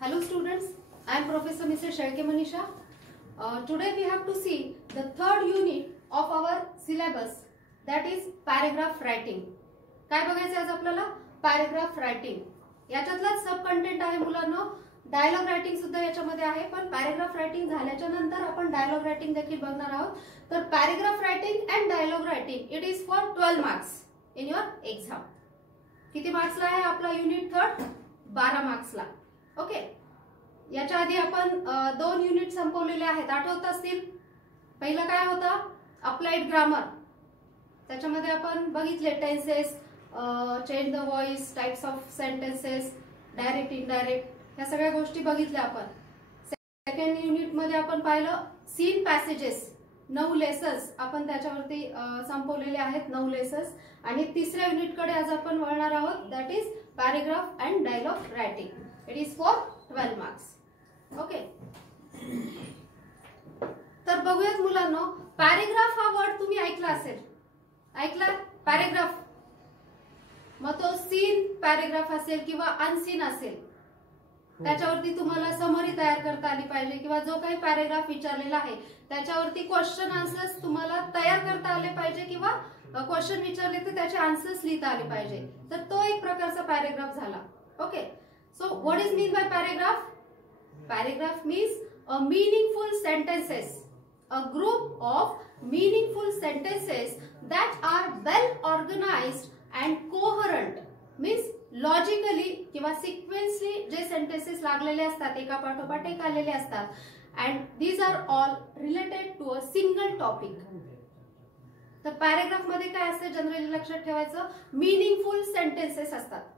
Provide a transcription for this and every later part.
Hello students, I am Professor Mrs. Shalke Manisha. Today we have to see the third unit of our syllabus, that is paragraph writing. काय बघायचं आज आपल्याला? Paragraph writing. याच्यातलाच सब content आहे मुलांना. Dialogue writing सुद्धा याच्यामध्ये आहे, पण पॅराग्राफ रायटिंग झाल्याच्या नंतर आपण डायलॉग रायटिंग देखील बघणार आहोत. तर paragraph writing and dialogue writing it is for 12 marks in your exam. किती मार्क्सला आहे आपला युनिट थर्ड? 12 मार्क्सला. ओके. याच्या आधी आपण 2 युनिट संपवलेले आहेत, आठवत असतील. पहिला काय होता? Applied grammar. त्याच्यामध्ये आपण बघितले tenses, change the voice, types of sentences, direct indirect, ह्या सगळ्या गोष्टी बघितल्या आपण. सेकंड युनिट मध्ये आपण पाहिलं सीन पॅसेजेस, 9 लेसन्स आपण त्याच्यावरती संपवलेले आहेत, 9 लेसन्स. आणि तिसऱ्या युनिट कडे आज आपण वळणार आहोत, that is paragraph and dialogue writing. It is for 12 marks. Okay. तर बघूयात मुलांनो, पॅराग्राफ हा वर्ड तुम्ही ऐकला असेल. ऐकला पॅराग्राफ. मग तो सीन पॅराग्राफ असेल किंवा अनसीन असेल, त्याच्यावरती तुम्हाला समरी तयार करता आली पाहिजे, किंवा जो काही पॅराग्राफ विचारलेला आहे त्याच्यावरती क्वेश्चन आन्सर्स तुम्हाला तयार करता आले पाहिजे, किंवा क्वेश्चन विचारले तर त्याचे आन्सर्स लिहिता आले पाहिजे. तर तो एक प्रकारचा पॅराग्राफ झाला. Okay. So what is mean by paragraph? Paragraph means a meaningful sentences, a group of meaningful sentences that are well organized and coherent. Means logically किंवा sequentially जे sentences लागलेले असतात, एका पाठोपाठ एक आलेले असतात, and these are all related to a single topic. तर पॅराग्राफ मध्ये काय असते जनरली लक्षात ठेवायचं, meaningful sentences असतात.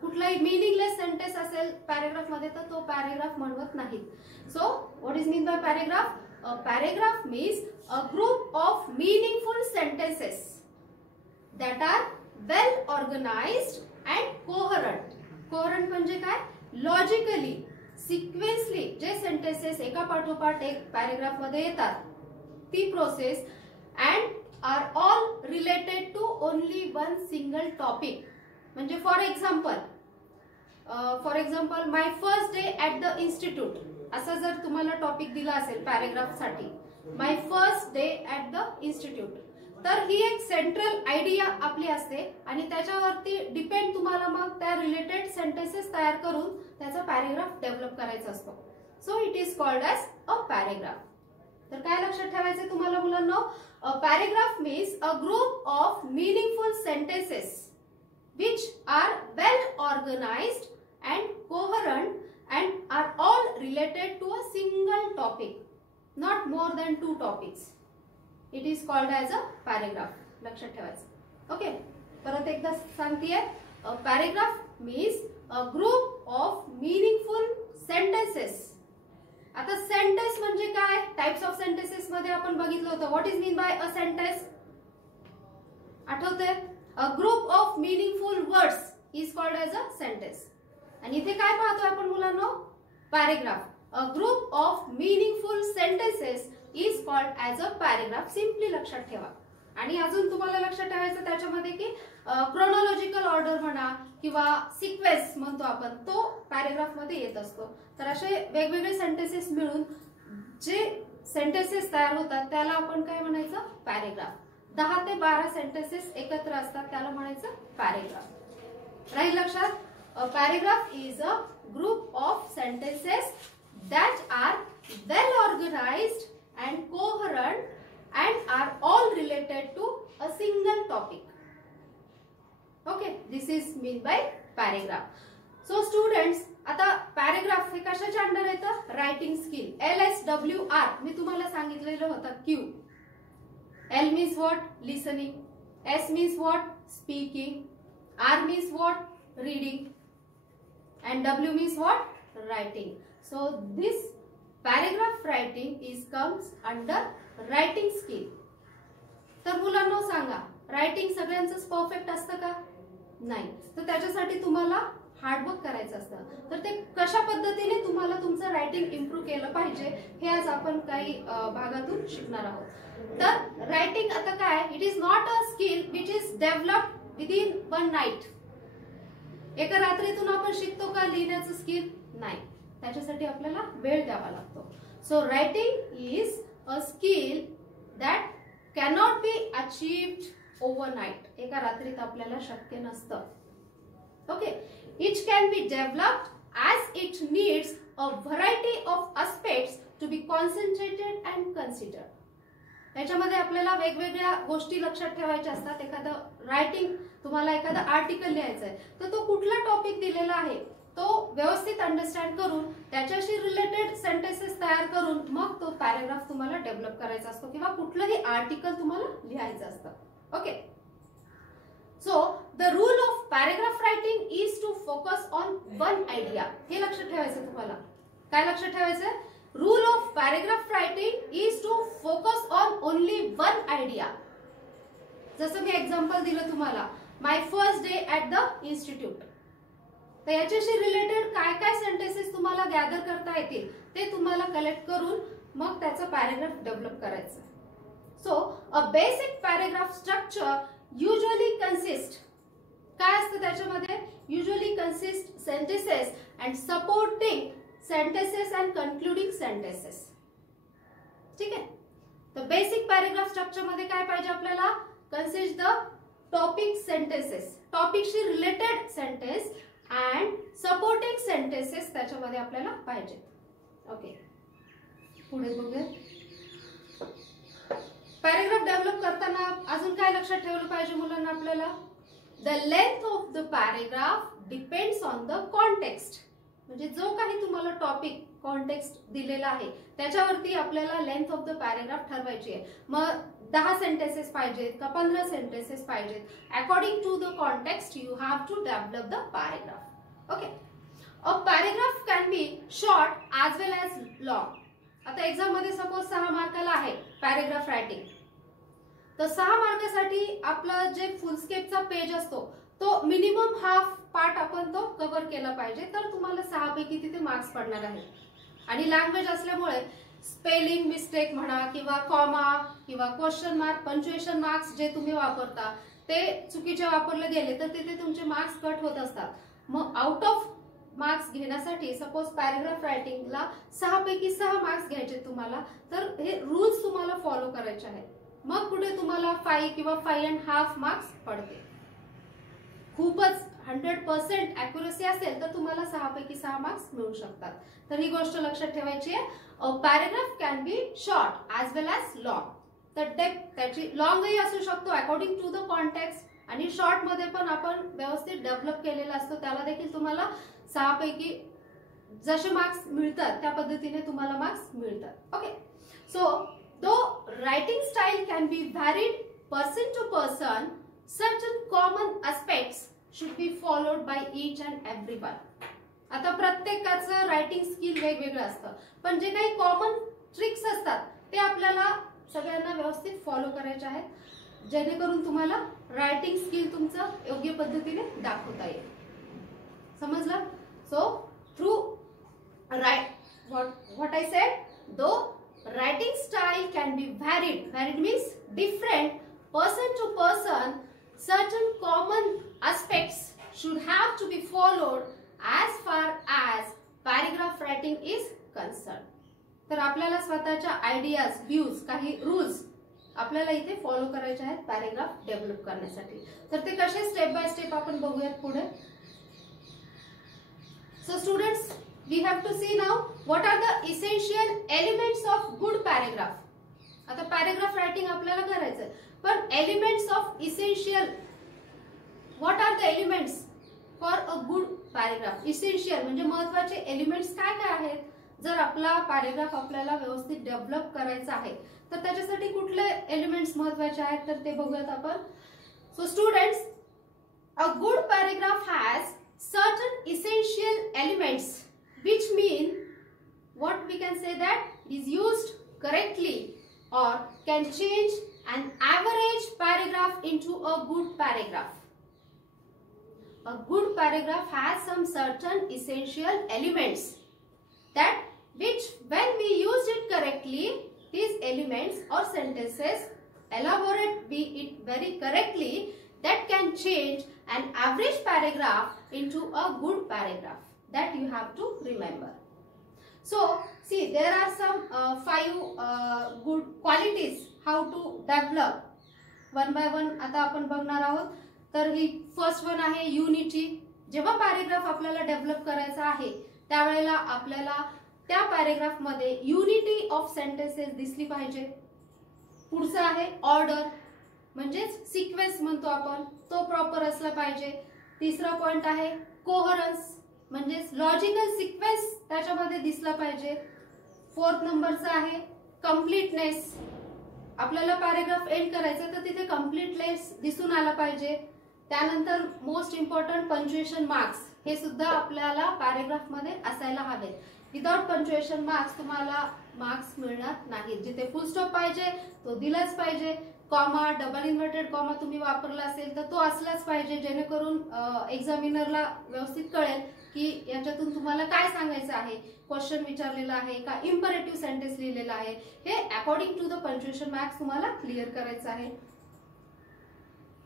कुठलाही मीनिंगलेस सेंटेन्स असेल पॅराग्राफ मध्ये तर तो पॅराग्राफ म्हणवत नाही. So what is mean by paragraph? A paragraph means a group of meaningful sentences that are well organised and coherent. Coherent म्हणजे काय? लॉजिकली, सिक्वेन्सली जे सेंटेन्सेस एका पाठोपाठ एक पॅराग्राफ मध्ये येतात, ती process, and are all related to only one single topic. म्हणजे for example my first day at the institute, असा जर तुम्हाला टॉपिक दिला असेल पॅराग्राफ साठी, my first day at the institute, तर ही एक सेंट्रल आयडिया आपली असते आणि त्याच्यावरती डिपेंड तुम्हाला मग त्या रिलेटेड सेंटेन्सेस तयार करून त्याचा पॅराग्राफ डेव्हलप करायचा असतो. So it is called as a paragraph. तर काय लक्षात ठेवायचं तुम्हाला मुलांनो? A paragraph means a group of meaningful sentences which are well organized and coherent and are all related to a single topic, not more than 2 topics. It is called as a paragraph. लक्षात ठेवायचं. Okay. परत एकदा सांगतेय, a paragraph means a group of meaningful sentences. आता sentence म्हणजे काय? Types of sentences मध्ये आपण बघितलं होतं. What is mean bye a sentence? आठवतंय? A group of meaningful words is called as a sentence. आणि इथे काय पाहतोय आपण मुलांनो? Paragraph. A group of meaningful sentences is called as a paragraph. Simply लक्षात ठेवा. आणि अजून तुम्हाला लक्षात ठेवायचं त्याच्यामध्ये की क्रोनॉलॉजिकल ऑर्डर म्हणा किंवा सिक्वेन्स म्हणतो आपण, तो पॅराग्राफ मध्ये येत असतो. तर असे वेगवेगळे सेंटेन्सेस मिळून जे सेंटेन्सेस तयार होतात त्याला आपण काय म्हणायचं? पॅराग्राफ. 10 ते 12 सेंटेन्सेस एकत्र असतात त्याला म्हणायचं पॅराग्राफ. राहील लक्षात? A paragraph is a group of sentences that are well organised and coherent and are all related to a single topic. Okay. This is mean by paragraph. So students, आता paragraph हे कशाच्या under येतं? Writing skill. LSWR मी तुम्हाला सांगितलेलं होतं. Q. L means what? Listening. S means what? Speaking. R means what? Reading. And W means what? Writing. So this paragraph writing comes under writing skill. तर मुलांनो सांगा, writing सगळ्यांचंच perfect असतं का? नाही. तर त्याच्यासाठी तुम्हाला हार्डवर्क करायचं असतं. तर ते कशा पद्धतीने तुम्हाला तुमचं रायटिंग इम्प्रूव्ह केलं पाहिजे हे आज आपण काही भागातून शिकणार आहोत. तर रायटिंग आता काय? It is not a skill which is developed within one night. एका रात्रीतून आपण शिकतो का लिहिण्याचं स्किल? नाही, त्याच्यासाठी आपल्याला वेळ द्यावा लागतो. So writing is a skill that cannot be achieved overnight. एका रात्रीत आपल्याला शक्य नसतं. Okay, it can be developed as it needs a variety of aspects to be concentrated and considered. त्याच्यामध्ये आपल्याला वेगवेगळ्या गोष्टी लक्षात ठेवायच्या असतात. एखादं रायटिंग, तुम्हाला एखादा आर्टिकल लिहायचं आहे तर तो कुठला टॉपिक दिलेला आहे तो व्यवस्थित अंडरस्टँड करून त्याच्याशी रिलेटेड सेंटेन्सेस तयार करून मग तो पॅराग्राफ तुम्हाला डेव्हलप करायचा असतो किंवा कुठलंही आर्टिकल तुम्हाला लिहायचं असतं. Okay, so the rule of paragraph writing is to focus on one idea. हे लक्षात ठेवायचं तुम्हाला. काय लक्षात ठेवायचं? Rule of paragraph writing is to focus on only one idea. जसं मी एक्झाम्पल दिलं तुम्हाला, my first day at the institute. तर याच्याशी रिलेटेड काय काय सेंटेन्सेस तुम्हाला गॅदर करता येतील ते तुम्हाला कलेक्ट करून मग त्याचं पॅराग्राफ डेव्हलप करायचं. So a basic paragraph structure usually consist, काय असतं त्याच्यामध्ये? usually consist sentences and supporting sentences and concluding sentences. ठीक आहे, तर बेसिक पॅराग्राफ स्ट्रक्चर मध्ये काय पाहिजे आपल्याला? consist the topic sentences, टॉपिकशी related sentence and supporting sentences त्याच्यामध्ये आपल्याला पाहिजे. ओके, पुढे बघूया. पॅराग्राफ डेव्हलप करताना अजून काय लक्षात ठेवलं पाहिजे मुलांना आपल्याला? The length of the paragraph depends on the context. म्हणजे जो काही तुम्हाला टॉपिक कॉन्टेक्स्ट दिलेला आहे त्याच्यावरती आपल्याला लेंथ ऑफ द पॅराग्राफ ठरवायची आहे. मग 10 सेंटेन्सेस पाहिजेत का 15 सेंटेन्सेस पाहिजेत, according to the context you have to develop the paragraph. Okay, a paragraph can be short as well as long. आता एक्झाम मध्ये सपोज 6 मार्काला आहे पॅराग्राफ रायटिंग, तर 6 मार्कासाठी आपलं जे फुलस्केपचा पेज असतो तो मिनिमम हाफ पार्ट आपण तो कव्हर केला पाहिजे, तर तुम्हाला 6 पैकी तिथे मार्क्स पडणार आहेत. आणि लँग्वेज असल्यामुळे स्पेलिंग मिस्टेक म्हणा किंवा कॉमा किंवा क्वेश्चन मार्क, पंक्च्युएशन मार्क्स जे तुम्ही वापरता ते चुकीचे वापरले गेले तर तिथे तुमचे मार्क्स कट होत असतात. मग आउट ऑफ मार्क्स घेण्यासाठी सपोज पॅराग्राफ रायटिंगला 6 पैकी 6 मार्क्स घ्यायचे तुम्हाला, तर हे रूल्स तुम्हाला फॉलो करायचे आहेत. मग पुढे तुम्हाला 5 किंवा 5.5 मार्क्स पडते. खूपच 100% अॅक्युरसी असेल तर तुम्हाला 6 पैकी 6 मार्क्स मिळू शकतात. तर ही गोष्ट लक्षात ठेवायची आहे. A paragraph can be short as well as long. तर डेप्थ त्याची लॉंगही असू शकतो अकॉर्डिंग टू द कॉन्टेक्स्ट, आणि शॉर्ट मध्ये पण आपण व्यवस्थित डेव्हलप केलेला असतो, त्याला देखील तुम्हाला 6 पैकी जसे मार्क्स मिळतात त्या पद्धतीने तुम्हाला मार्क्स मिळतात. Okay, so though writing style can be varied person to person, certain common aspects should be followed by each and everyone. आता प्रत्येकाचं रायटिंग स्किल वेगवेगळं असतं, पण जे काही कॉमन ट्रिक्स असतात ते आपल्याला सगळ्यांना व्यवस्थित फॉलो करायचे आहेत, जेणेकरून तुम्हाला रायटिंग स्किल तुमचं योग्य पद्धतीने दाखवता येईल. समजलं? So through what I said, though writing style can be varied means different person to person, certain common aspects should have to be followed as far as paragraph writing is concerned. तर आपल्याला स्वतःच्या ideas, views, काही rules आपल्याला इथे follow करायचे आहेत paragraph develop करण्यासाठी. तर ते कसे स्टेप बाय स्टेप आपण बघूयात पुढे. So students, we have to see now what are the essential elements of good paragraph. आता पॅराग्राफ रायटिंग आपल्याला करायचं, पण elements of essential, what are the elements for a good paragraph. Essential म्हणजे महत्त्वाचे elements काय काय आहेत जर आपला पॅराग्राफ आपल्याला व्यवस्थित डेव्हलप करायचा आहे, तर त्याच्यासाठी कुठले एलिमेंट्स महत्त्वाचे आहेत तर ते बघूयात आपण. So students, a good paragraph has certain essential elements which mean what we can say that is used correctly or can change an average paragraph into a good paragraph. A good paragraph has some certain essential elements that which when we use it correctly, these elements or sentences elaborate be it very correctly, that can change an average paragraph into a good paragraph. that you have to remember. So see, there are some 5 good qualities how to develop. One by one आता आपण बघणार आहोत. तर ही first one आहे unity. जेव्हा paragraph आपल्याला develop करायचा आहे त्यावेळेला आपल्याला त्या पॅरेग्राफ मध्ये युनिटी ऑफ सेंटेन्सेस दिसली पाहिजे. पुढचं आहे ऑर्डर, म्हणजेच सिक्वेन्स म्हणतो आपण, तो प्रॉपर असला पाहिजे. तिसरा पॉइंट आहे कोहरन्स, म्हणजेच लॉजिकल सिक्वेन्स त्याच्यामध्ये दिसला पाहिजे. फोर्थ नंबरचा आहे कम्प्लीटनेस. आपल्याला पॅरेग्राफ एंड करायचं तर तिथे कम्प्लीटनेस दिसून आला पाहिजे. त्यानंतर मोस्ट इम्पॉर्टंट पंक्च्युएशन मार्क्स, हे सुद्धा आपल्याला पॅरेग्राफ मध्ये असायला हवेत. विदाउट पंक्च्युएशन मार्क्स तुम्हाला मार्क्स मिळणार नाहीत. जिथे फुल स्टॉप पाहिजे तो दिलाच पाहिजे. कॉमा, डबल इन्व्हर्टेड कॉमा तुम्ही वापरला असेल तर तो असलाच पाहिजे, जेणेकरून एक्झामिनरला व्यवस्थित कळेल की याच्यातून तुम्हाला काय सांगायचं आहे. क्वेश्चन विचारलेला आहे का इम्परेटिव्ह सेंटेन्स लिहिलेला आहे, हे according to the punctuation marks तुम्हाला क्लिअर करायचं आहे.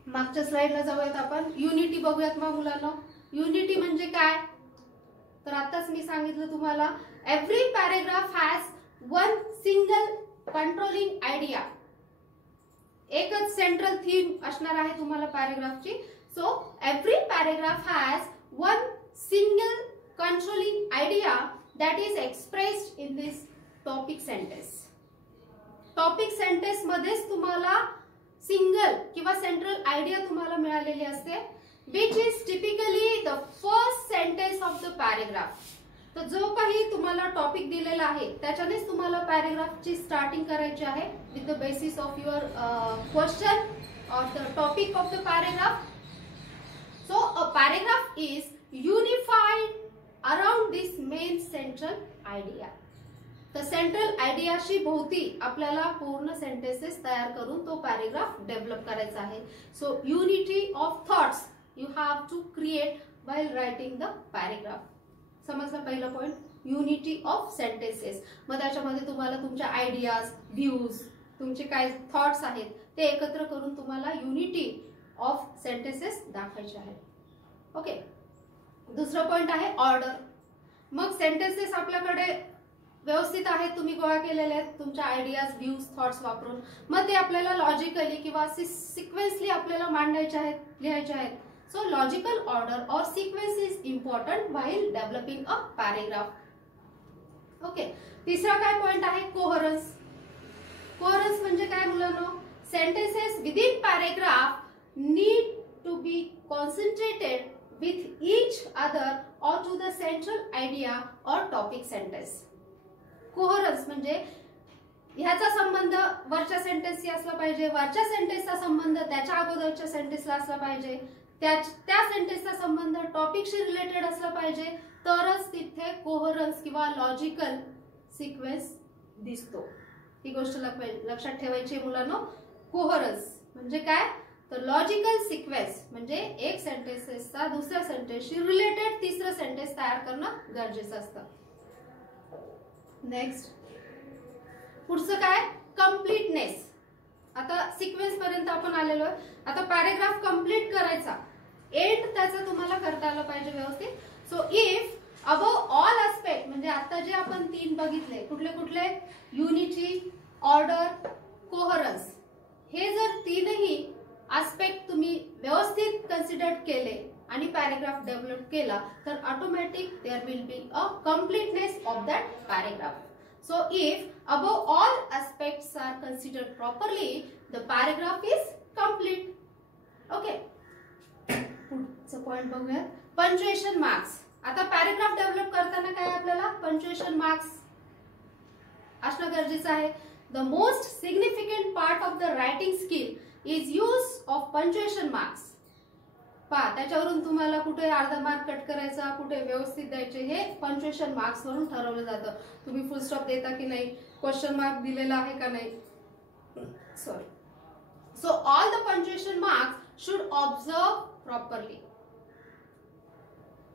मागच्या स्लाइडला जाऊयात आपण. युनिटी बघूयात मग मुलांना. युनिटी म्हणजे काय, तर आताच मी सांगितलं तुम्हाला, every paragraph has one single controlling idea. एकच सेंट्रल थीम असणार आहे तुम्हाला पॅरेग्राफची. So every paragraph has one single controlling idea that is expressed in this topic sentence. Topic sentence मध्येच तुम्हाला सिंगल किंवा सेंट्रल आयडिया तुम्हाला मिळालेली असते, which is typically the first sentence of the paragraph. तर जो काही तुम्हाला टॉपिक दिलेला आहे त्याच्यानेच तुम्हाला पॅरेग्राफची स्टार्टिंग करायची आहे with the basis of your question or the topic of the paragraph. So a paragraph is unified around this main central idea. तर सेंट्रल आयडियाशी भोवती आपल्याला पूर्ण सेंटेन्सेस तयार करून तो पॅरेग्राफ डेव्हलप करायचा आहे. So unity of thoughts you have to create while writing the paragraph. समजलं पहिला पॉइंट, युनिटी ऑफ सेंटेन्सेस. मग त्याच्यामध्ये तुम्हाला तुमच्या आयडियाज, व्ह्यूज, तुमचे काय थॉट्स आहेत ते एकत्र करून तुम्हाला युनिटी ऑफ सेंटेन्सेस दाखवायचे आहेत. ओके. दुसरा पॉइंट आहे ऑर्डर. मग सेंटेन्सेस आपल्याकडे व्यवस्थित आहेत, तुम्ही गोळा केलेले आहेत तुमच्या आयडियाज, व्ह्यूज, थॉट्स वापरून. मग ते आपल्याला लॉजिकली किंवा सिक्वेन्सली आपल्याला मांडायचे आहेत, लिहायचे आहेत. So logical order or sequence is important while developing a paragraph. Okay. तिसरा काय पॉइंट आहे कोहरन्स. कोहरन्स म्हणजे काय मुलांनो, sentences within paragraph need to be concentrated with each other or to the central idea or topic sentence. कोहरन्स म्हणजे ह्याचा संबंध वरच्या सेंटेन्सशी असला पाहिजे, वरच्या सेंटेन्सचा संबंध त्याच्या अगोदरच्या सेंटेन्सला असला पाहिजे, त्या सेंटेन्सचा संबंध टॉपिकशी रिलेटेड असला पाहिजे, तरच तिथे कोहरन्स किंवा लॉजिकल सिक्वेन्स दिसतो. ही गोष्ट लक्षात ठेवायची मुलांनो. कोहरन्स म्हणजे काय, तर लॉजिकल सिक्वेन्स म्हणजे एक सेंटेन्सेसचा दुसऱ्या सेंटेन्सशी रिलेटेड तिसरं सेंटेन्स तयार करणं गरजेचं असतं. नेक्स्ट पुढचं काय, कम्प्लीटनेस. आता सिक्वेन्स पर्यंत आपण आलेलो आहे. आता पॅरेग्राफ कंप्लीट करायचा, एंड त्याचा तुम्हाला करता आलं पाहिजे व्यवस्थित. So if above all aspect, म्हणजे आता जे आपण 3 बघितले, कुठले कुठले, युनिटी, ऑर्डर, कोहरन्स, हे जर 3ही आस्पेक्ट तुम्ही व्यवस्थित कन्सिडर केले आणि पॅरेग्राफ डेव्हलप केला तर automatic there will be a completeness of that paragraph. So if above all aspects are considered properly the paragraph is complete. Okay. पुढचं पॉइंट बघूया, पंक्च्युएशन मार्क्स. आता पॅरेग्राफ डेव्हलप करताना काय आपल्याला पंक्च्युएशन मार्क्स असणं गरजेचं आहे. The most significant part of the writing skill is use of punctuation marks. पहा, त्याच्यावरून तुम्हाला कुठे अर्धा मार्क कट करायचा, कुठे व्यवस्थित द्यायचे, हे पंक्च्युएशन मार्क्स वरून ठरवलं जातं. तुम्ही फुल स्टॉप देता की नाही, क्वेश्चन मार्क दिलेला आहे का नाही. Sorry. So all the punctuation marks should observe properly.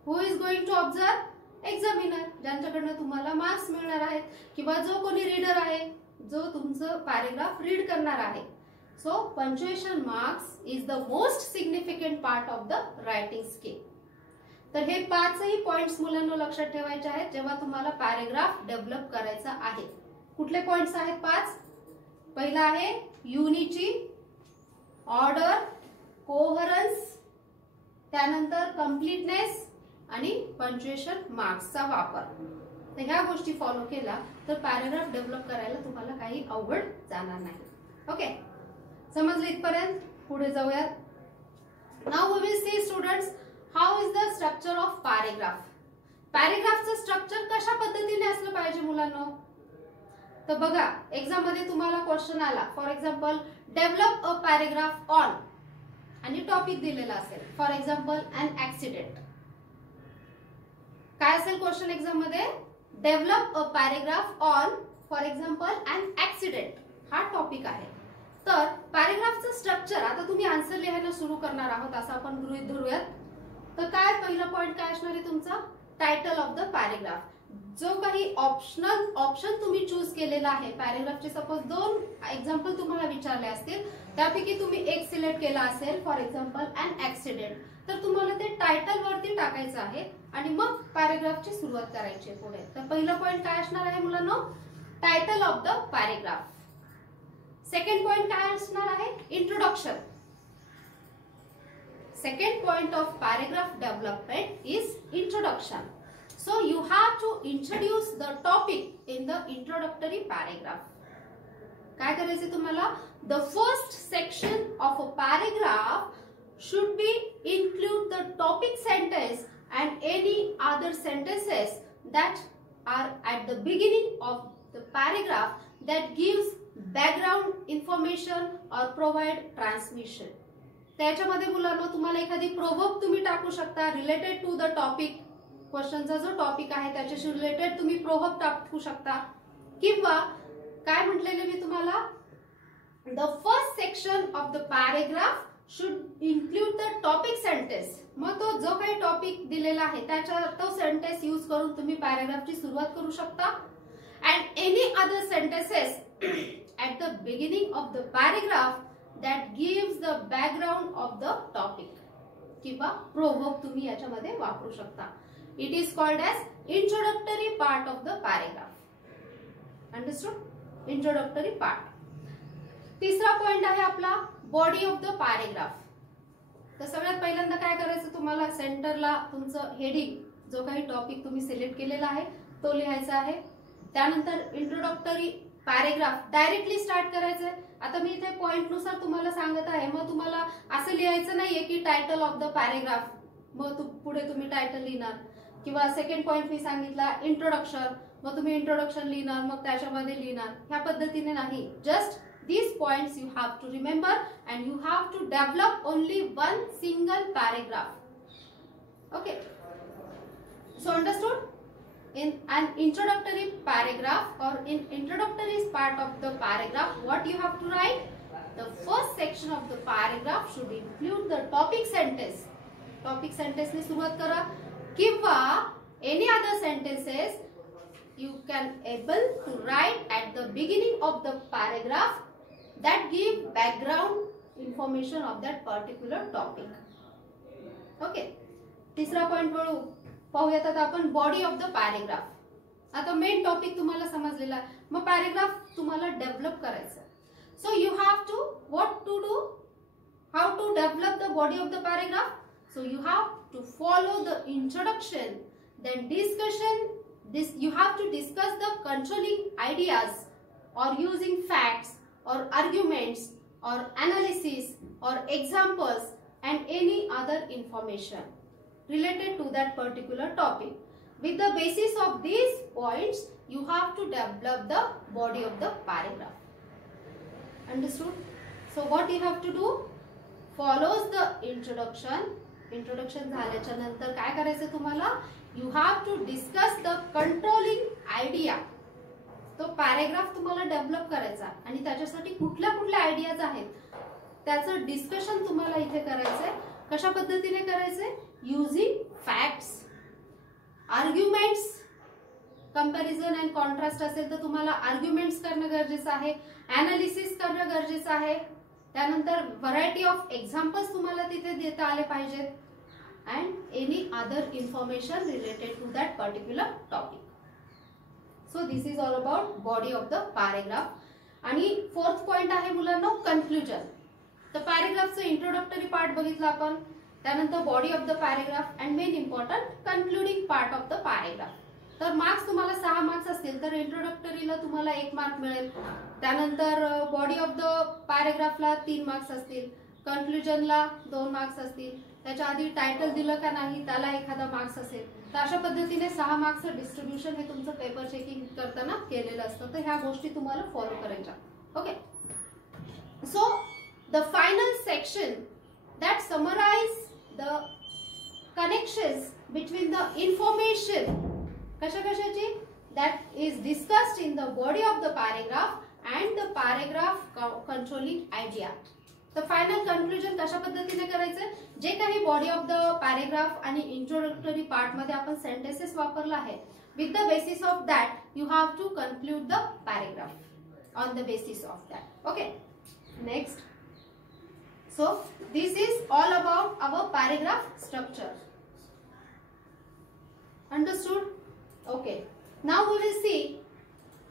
Who is going to observe, examiner, ज्यांच्याकडनं तुम्हाला मार्क्स मिळणार आहेत किंवा जो कोणी रीडर आहे, जो तुमचं पॅरेग्राफ रीड करणार आहे. So punctuation marks is the most significant part of the writing skill. तर हे पाचही पॉइंट्स मुलांना लक्षात ठेवायचे आहेत जेव्हा तुम्हाला पॅराग्राफ डेव्हलप करायचा आहे. कुठले पॉइंट्स आहेत 5? पहिला आहे युनिटी, ऑर्डर, कोहरन्स, त्यानंतर कम्प्लीटनेस आणि पंक्च्युएशन मार्क्सचा वापर. तर ह्या गोष्टी फॉलो केला तर पॅराग्राफ डेव्हलप करायला तुम्हाला काही अवघड जाणार नाही. ओके, समजलं इथपर्यंत? पुढे जाऊयात. Now we will see students how is the structure of paragraph. पॅराग्राफचं स्ट्रक्चर कशा पद्धतीने असलं पाहिजे मुलांनो? तर बघा, एक्झाम मध्ये तुम्हाला क्वेश्चन आला, for example develop a paragraph on, आणि टॉपिक दिलेला असेल, फॉर एक्झाम्पल अन ऍक्सिडेंट. काय असेल क्वेश्चन एक्झाम मध्ये? Develop a paragraph on, for example an accident, हा टॉपिक आहे. तर पॅराग्राफचं स्ट्रक्चर, आता तुम्ही आन्सर लिहायला सुरू करणार आहोत असं आपण गृहीत धरूयात. तर काय पहिला पॉइंट काय असणार आहे तुमचा? Title of the paragraph. जो काही ऑप्शन तुम्ही चूज केलेला आहे पॅराग्राफचे, सपोज 2 एक्झाम्पल तुम्हाला विचारले असतील, त्यापैकी तुम्ही एक सिलेक्ट केला असेल, फॉर एक्झाम्पल अन ऍक्सिडेंट, तर तुम्हाला ते टायटल वरती टाकायचं आहे आणि मग पॅराग्राफची सुरुवात करायची आहे पुढे. तर पहिला पॉइंट काय असणार आहे मुलांनो? Title of the paragraph. Second point काय असणार आहे? Introduction. Second point of paragraph development is introduction. So you have to introduce the topic in the introductory paragraph. काय करायचे तुम्हाला? The first section of a paragraph should be include the topic sentence and any other sentences that are at the beginning of the paragraph that gives background information or provide transmission. त्याच्यामध्ये मुलांना तुम्हाला एखादी proverb तुम्ही टाकू शकता related to the topic. क्वेश्चनचा जो topic आहे त्याच्याशी रिलेटेड तुम्ही प्रोवर्ब टाकू शकता. किंवा काय म्हटलेले मी तुम्हाला? The first section of the paragraph should include the topic sentence. मग तो जो काही टॉपिक दिलेला आहे त्याचा तो सेंटेन्स यूज करून तुम्ही पॅराग्राफची सुरुवात करू शकता. And any other sentences at the beginning of the paragraph that gives the background of the topic. किंवा proverb तुम्ही याच्यामध्ये वापरू शकता. It is called as introductory part of the paragraph. Understood? Introductory part. तिसरा पॉइंट आहे आपला body of the paragraph. तर सगळ्यात पहिल्यांदा काय करायचं तुम्हाला? सेंटरला तुमचं हेडिंग, जो काही टॉपिक तुम्ही सिलेक्ट केलेला आहे तो लिहायचा आहे. त्यानंतर इंट्रोडक्टरी पॅराग्राफ डायरेक्टली स्टार्ट करायचंय. आता मी इथे पॉइंट नुसार तुम्हाला सांगत आहे, मग तुम्हाला असं लिहायचं नाहीये की टायटल ऑफ द पॅराग्राफ, मग पुढे तुम्ही टायटल लिहिणार. किंवा सेकंड पॉइंट मी सांगितला इंट्रोडक्शन, मग तुम्ही इंट्रोडक्शन लिहिणार, मग त्याच्यामध्ये लिहिणार. ह्या पद्धतीने नाही. Just these points you have to remember and you have to develop only one single paragraph. Okay, so understood? In an introductory paragraph or in introductory part of the paragraph, what you have to write? The first section of the paragraph should include the topic sentence. Topic sentence ने सुरुवात करा. किंवा any other sentences you can able to write at the beginning of the paragraph that give background information of that particular topic. Okay. तिसरा point पाहूयात आता आपण body of the paragraph. आता main topic तुम्हाला समजलेला, मग पॅराग्राफ तुम्हाला develop करायचं. So you have to what to do, how to develop the body of the paragraph. So you have to follow the introduction, then discussion. You have to discuss the controlling ideas or using facts or arguments or analysis or examples and any other information related to that particular topic. With the basis of these points, you have to develop the body of the paragraph. Understood? So what you have to do? Follows the introduction. Introduction झाल्याच्या नंतर काय करायचं तुम्हाला? You have to discuss the controlling idea. तो paragraph तुम्हाला develop करायचा आणि त्याच्यासाठी कुठल्या कुठल्या आयडियाज आहेत त्याचं डिस्कशन तुम्हाला इथे करायचंय. कशा पद्धतीने करायचंय? Using facts, arguments. Comparison and contrast असेल तर तुम्हाला आर्ग्युमेंट्स करणं गरजेचं आहे, अनालिसिस करणं गरजेचं आहे. त्यानंतर व्हरायटी ऑफ एक्झाम्पल्स तुम्हाला तिथे देता आले पाहिजेत. and any other information related to that particular topic. So this is all about body of the paragraph. आणि फोर्थ पॉइंट आहे मुलांना कन्क्लुजन. तर पॅरेग्राफचं इंट्रोडक्टरी पार्ट बघितला आपण, त्यानंतर body of the paragraph and main important concluding part of the paragraph. तर marks तुम्हाला 6 marks असतील, तर इंट्रोडक्टरीला तुम्हाला 1 मार्क मिळेल, त्यानंतर बॉडी ऑफ द पॅरेग्राफला 3 मार्क्स असतील, कन्क्लुजनला 2 मार्क्स असतील, त्याच्या आधी टायटल दिलं का नाही त्याला एखादा मार्क्स असेल. तर अशा पद्धतीने 6 मार्क्सचं डिस्ट्रीब्युशन हे तुमचं पेपर चेकिंग करताना केलेलं असतं. तर ह्या गोष्टी तुम्हाला फॉलो करायच्या. Okay, so the final section that summarize the connections between the information कशाची that is discussed in the body of the paragraph and the paragraph controlling idea. तर फायनल कन्क्लुजन कशा पद्धतीने करायचं, जे काही बॉडी ऑफ द पॅरेग्राफ आणि introductory part मध्ये आपण सेंटेन्सेस वापरला आहे, with the basis of that you have to conclude the paragraph on the basis of that. Okay, next. So this is all about our paragraph structure. Understood? Okay, now we will see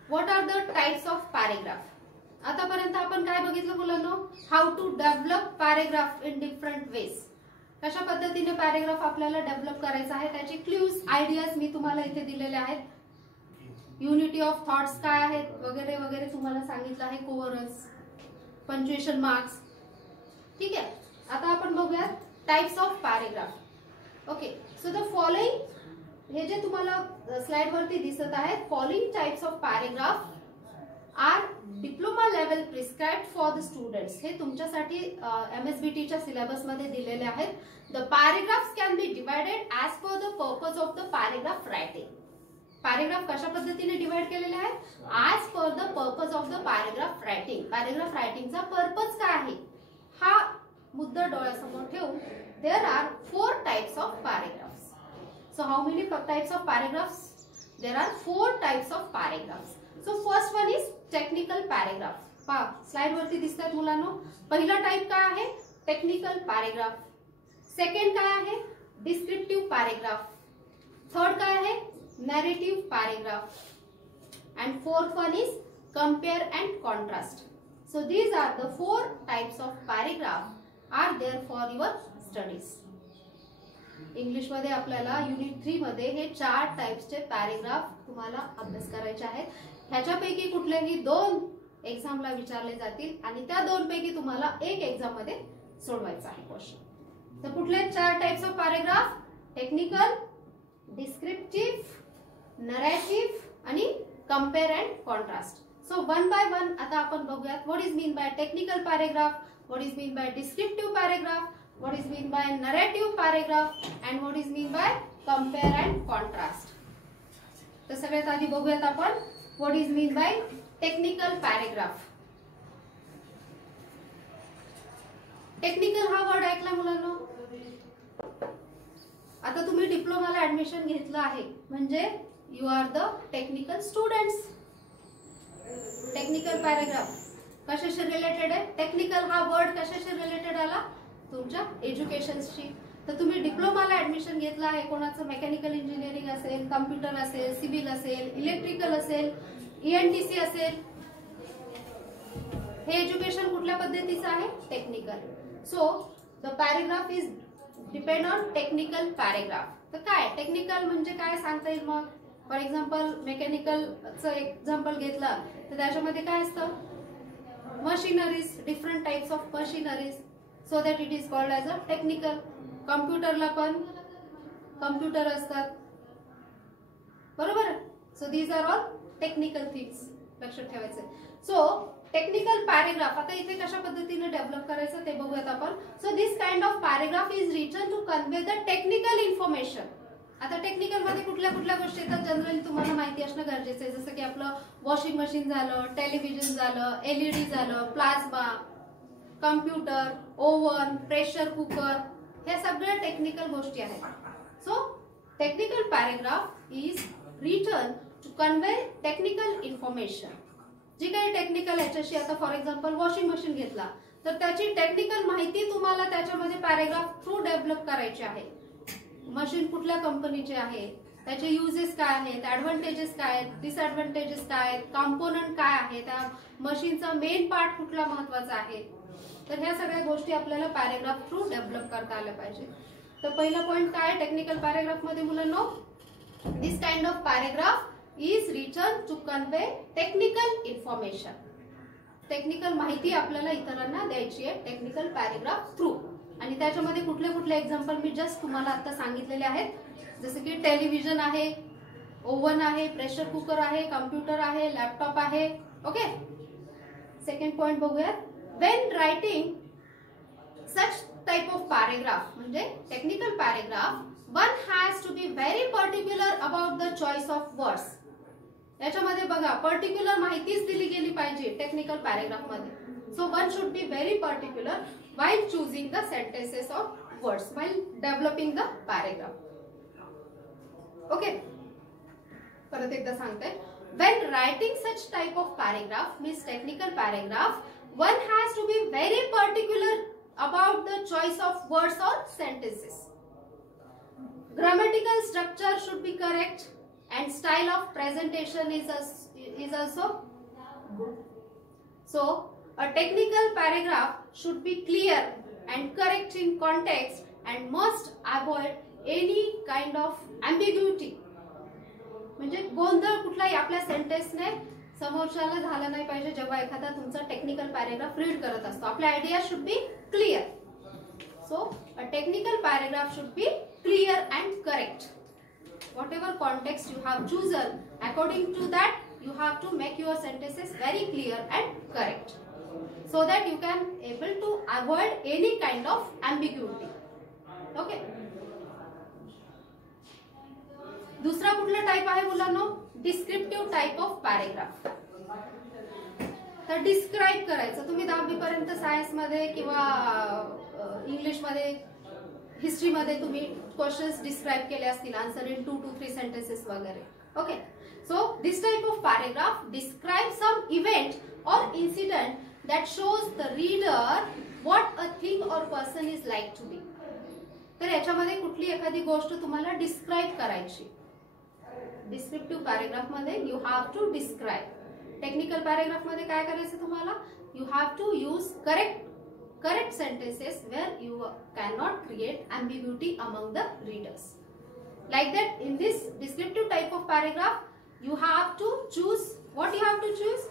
what are the types of paragraph. आतापर्यंत आपण काय बघितलं मुलांनो, how to develop paragraph in different ways. कशा पद्धतीने paragraph आपल्याला develop करायचा आहे त्याचे क्लूज, आयडियाज मी तुम्हाला इथे दिलेले आहेत. युनिटी ऑफ थॉट्स काय आहेत वगैरे वगैरे तुम्हाला सांगितलं आहे, कोवरन्स, पंक्च्युएशन मार्क्स. ठीक आहे, आता आपण बघूया types of paragraph. Okay, so the following, हे जे तुम्हाला स्लाइड वरती दिसत आहे, following types of paragraph are diploma level prescribed for the students. हे तुमच्यासाठी MSBT च्या सिलेबस मध्ये दिलेले आहेत. The paragraphs can be divided as per the purpose of the paragraph writing. Paragraph कशा पद्धतीने डिवाइड केलेले आहेत, as per the purpose of the paragraph writing. Paragraph रायटिंगचा पर्पज काय आहे हा मुद्दा डोळ्यासमोर ठेवून there are 4 types of paragraphs. So how many types of paragraphs? There are 4 types of paragraphs. So first one is technical paragraph. पहा slide वरती दिसतात मुलांनो. पहिला टाइप काय आहे, टेक्निकल पॅरेग्राफ. सेकंड काय आहे, डिस्क्रिप्टिव्ह पॅरेग्राफ. थर्ड काय आहे, narrative paragraph. And fourth one is compare and contrast. So these are the 4 types of paragraph are there for your studies. English मध्ये आपल्याला युनिट 3 मध्ये हे 4 टाइप्सचे पॅरेग्राफ तुम्हाला अभ्यास करायचे आहेत. ह्याच्यापैकी कुठलेही 2 एक्झामला विचारले जातील आणि त्या 2 पैकी तुम्हाला 1 एक्झाम मध्ये सोडवायचा आहे क्वेश्चन. तर कुठले 4 types of paragraph, technical, descriptive, narrative आणि compare and contrast. So one by one आता आपण बघूयात. What is mean by technical paragraph, what is mean by descriptive paragraph, what is mean by narrative paragraph and what is mean by compare and contrast. तर सगळ्यात आधी बघूयात आपण what is mean by technical paragraph. Technical हा word ऐकला मुलांनो. आता तुम्ही डिप्लोमाला ऍडमिशन घेतलं आहे म्हणजे you are the technical students. Technical paragraph कशाशी रिलेटेड आहे, टेक्निकल हा वर्ड कशाशी रिलेटेड आला, तुमच्या एज्युकेशनशी. तर तुम्ही डिप्लोमाला ऍडमिशन घेतलं आहे, कोणाचं मेकॅनिकल इंजिनिअरिंग असेल, कम्प्युटर असेल, सिव्हिल असेल, इलेक्ट्रिकल असेल, ENTC असेल, हे एज्युकेशन कुठल्या पद्धतीचं आहे, technical. So the paragraph is depend on technical paragraph. तर काय टेक्निकल म्हणजे काय सांगता येईल मग. फॉर एक्झाम्पल मेकॅनिकलचं एक्झाम्पल घेतलं तर त्याच्यामध्ये काय असतं, machineries, different types of machineries. So that it is called as a technical. कम्प्युटरला पण कम्प्युटर असतात, बरोबर. So these are all technical things, लक्षात ठेवायचे. सो टेक्निकल पॅरेग्राफ आता इथे कशा पद्धतीने डेव्हलप करायचं ते बघूयात आपण. So this kind of paragraph is written to convey the technical information. आता टेक्निकल मध्ये कुठल्या कुठल्या गोष्टी येतात जनरली तुम्हाला माहिती असणं गरजेचं आहे. जसं की आपलं वॉशिंग मशीन झालं, टेलिव्हिजन झालं, LED झालं, plasma, computer, oven, pressure cooker, हे सगळ्या टेक्निकल गोष्टी आहेत. So technical paragraph is written to convey technical information. जी काही टेक्निकल याच्याशी, आता फॉर एक्झाम्पल वॉशिंग मशीन घेतला तर त्याची टेक्निकल माहिती तुम्हाला त्याच्यामध्ये पॅरेग्राफ थ्रू डेव्हलप करायची आहे. मशीन कुठल्या कंपनीचे आहे, त्याचे युजेस काय आहेत, ऍडव्हान्टेजेस काय आहेत, डिसएडव्हान्टेजेस काय आहेत, कॉम्पोनंट काय आहे, त्या मशीनचा मेन पार्ट कुठला महत्वाचा आहे. तर ह्या सगळ्या गोष्टी आपल्याला पॅरेग्राफ थ्रू डेव्हलप करता आल्या पाहिजे. तर पहिला पॉइंट काय टेक्निकल पॅरेग्राफ मध्ये मुलांनो, this kind of paragraph is written to convey technical information. Technical माहिती आपल्याला इतरांना द्यायची आहे टेक्निकल पॅरेग्राफ थ्रू. आणि त्याच्यामध्ये कुठले कुठले एक्झाम्पल मी जस्ट तुम्हाला आता सांगितलेले आहेत, जसं की टेलिव्हिजन आहे, ओव्हन आहे, प्रेशर कुकर आहे, कम्प्युटर आहे, लॅपटॉप आहे. ओके, सेकंड पॉइंट बघूयात. When writing such type of paragraph म्हणजे technical paragraph, one has to be very particular about the choice of words. याच्यामध्ये बघा पर्टिक्युलर माहितीच दिली गेली पाहिजे टेक्निकल पॅरेग्राफ मध्ये. So one should be very particular while choosing the sentences or words while developing the paragraph. Okay, परत एकदा सांगते. When writing such type of paragraph means technical paragraph, one has to be very particular about the choice of words or sentences. Grammatical structure should be correct and style of presentation is also good. So a technical paragraph should be clear and correct in context and must avoid any kind of ambiguity. म्हणजे गोंधळ कुठलाही आपल्या सेंटेन्सने समोरच्याला झाला नाही पाहिजे जेव्हा एखादा तुमचा टेक्निकल पॅरेग्राफ रीड करत असतो. आपला idea should be clear. So a technical paragraph should be clear and correct. Whatever context you have chosen, according to that you have to make your sentences very clear and correct, so that you can able to avoid any kind of ambiguity. Okay. दुसरा कुठला type आहे मुलांनो, descriptive type of paragraph. तर describe करायचं. तुम्ही 10वी पर्यंत science मध्ये किंवा इंग्लिश मध्ये, हिस्ट्री मध्ये तुम्ही क्वेश्चन्स डिस्क्राइब केले असतील, आन्सर इन 2 to 3 सेंटेन्सेस वगैरे. Okay, so this type of paragraph describe some event or incident that shows the reader what a thing or person is like to be. तर याच्यामध्ये कुठली एखादी गोष्ट तुम्हाला डिस्क्राइब करायची. डिस्क्रिप्टिव्ह पॅरेग्राफ मध्ये you have to describe. Technical paragraph मध्ये काय करायचं तुम्हाला, you have to use correct sentences where you can not create ambiguity among the readers. Like that, in this descriptive type of paragraph, you have to choose what you have to choose.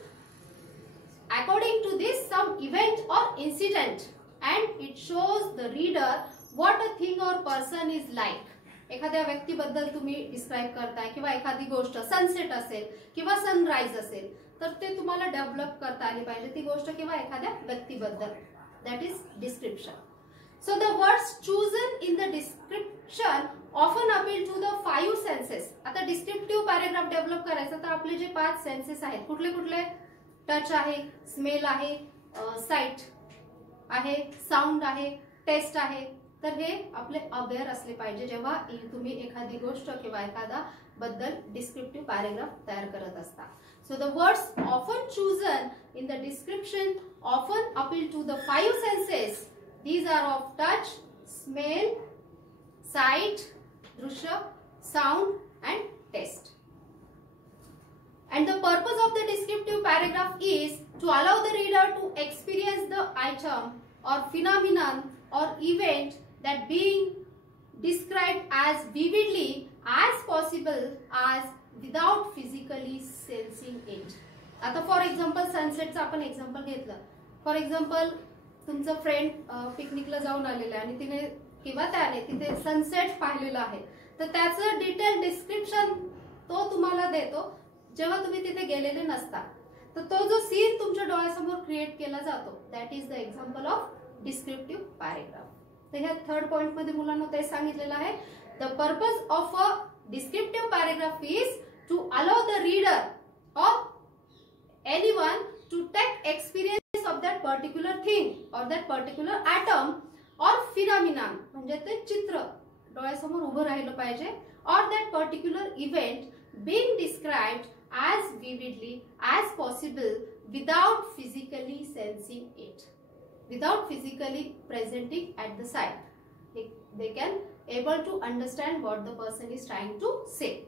According to this, some event or incident, and it shows the reader what a thing or person is like. एखाद्या व्यक्तीबद्दल तुम्ही describe करताय किंवा एखादी गोष्ट sunset असेल किंवा sunrise असेल तर ते तुम्हाला डेव्हलप करता आली पाहिजे ती गोष्ट किंवा एखाद्या व्यक्तीबद्दल. That is description. So the words chosen in the description often appeal to the 5 senses. आता डिस्क्रिप्टिव्ह पॅरेग्राफ डेव्हलप करायचं तर आपले जे 5 सेन्सेस आहेत कुठले कुठले, टच आहे, स्मेल आहे, साइट आहे, साऊंड आहे, टेस्ट आहे. तर हे आपले अवेअर असले पाहिजे जेव्हा तुम्ही एखादी गोष्ट किंवा एखादा बद्दल डिस्क्रिप्टिव्ह पॅरेग्राफ तयार करत असता. So the words often chosen in the description often appeal to the 5 senses. These are of touch, smell, sight, drusha, sound and taste. And the purpose of the descriptive paragraph is to allow the reader to experience the item or phenomenon or event that being described as vividly as possible as without physically sensing it. आता for example सनसेटचं आपण example घेतलं. For example तुमचं friend पिकनिकला जाऊन आलेलं आहे आणि तिने किंवा त्याने तिथे सनसेट पाहिलेलं आहे तर त्याचं डिटेल डिस्क्रिप्शन तो तुम्हाला देतो जेव्हा तुम्ही तिथे गेलेले नसता. तर तो जो सीन तुमच्या डोळ्यासमोर क्रिएट केला जातो that is the example of descriptive paragraph. तर ह्या थर्ड पॉइंट मध्ये मुलांना ते सांगितलेलं आहे. The purpose of a descriptive paragraph is to allow the reader और anyone to take experience of that particular thing or that particular atom or phenomenon म्हणजे ते चित्र डोळ्यासमोर उभं राहिलं पाहिजे or that particular event being described as vividly as possible without physically sensing it, without physically presenting at the site. They can able to understand what the person is trying to say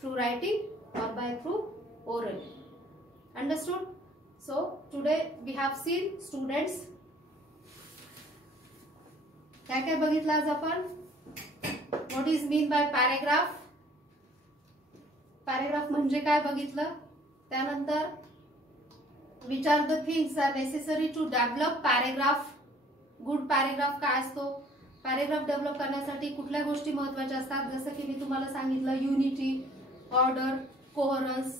through writing or by through oral. Understood? So today we have seen students काय काय बघितलं आज आपण. What is mean by paragraph? Paragraph म्हणजे काय बघितलं. त्यानंतर which are the things are necessary to develop paragraph. Good paragraph काय असतो. पॅराग्राफ डेव्हलप करण्यासाठी कुठल्या गोष्टी महत्त्वाच्या असतात, जसं की मी तुम्हाला सांगितलं युनिटी, ऑर्डर, कोहरन्स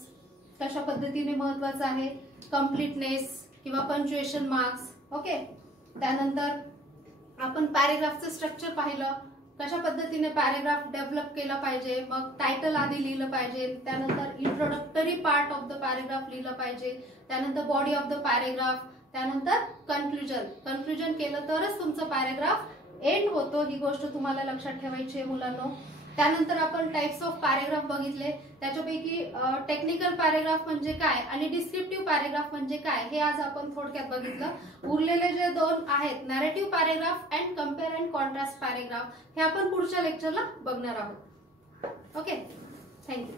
कशा पद्धतीने महत्त्वाचं आहे, कम्प्लीटनेस किंवा पंक्च्युएशन मार्क्स. ओके. त्यानंतर आपण पॅराग्राफचं स्ट्रक्चर पाहिलं, कशा पद्धतीने पॅराग्राफ डेव्हलप केला पाहिजे. मग टायटल आधी लिहिलं पाहिजे, त्यानंतर introductory part of the paragraph लिहिलं पाहिजे, त्यानंतर बॉडी ऑफ द पॅराग्राफ, त्यानंतर कन्क्लुजन केलं तरच तुमचं पॅराग्राफ एंड होतो. ही गोष्ट तुम्हाला लक्षात ठेवायची आहे मुलांनो. त्यानंतर आपण टाइप्स ऑफ पॅराग्राफ बघितले, त्याच्यापैकी टेक्निकल पॅराग्राफ म्हणजे काय आणि डिस्क्रिप्टिव्ह पॅराग्राफ म्हणजे काय हे आज आपण थोडक्यात बघितलं. उरलेले जे दोन आहेत narrative paragraph and compare and contrast paragraph हे आपण पुढच्या लेक्चरला बघणार आहोत. Okay, thank you.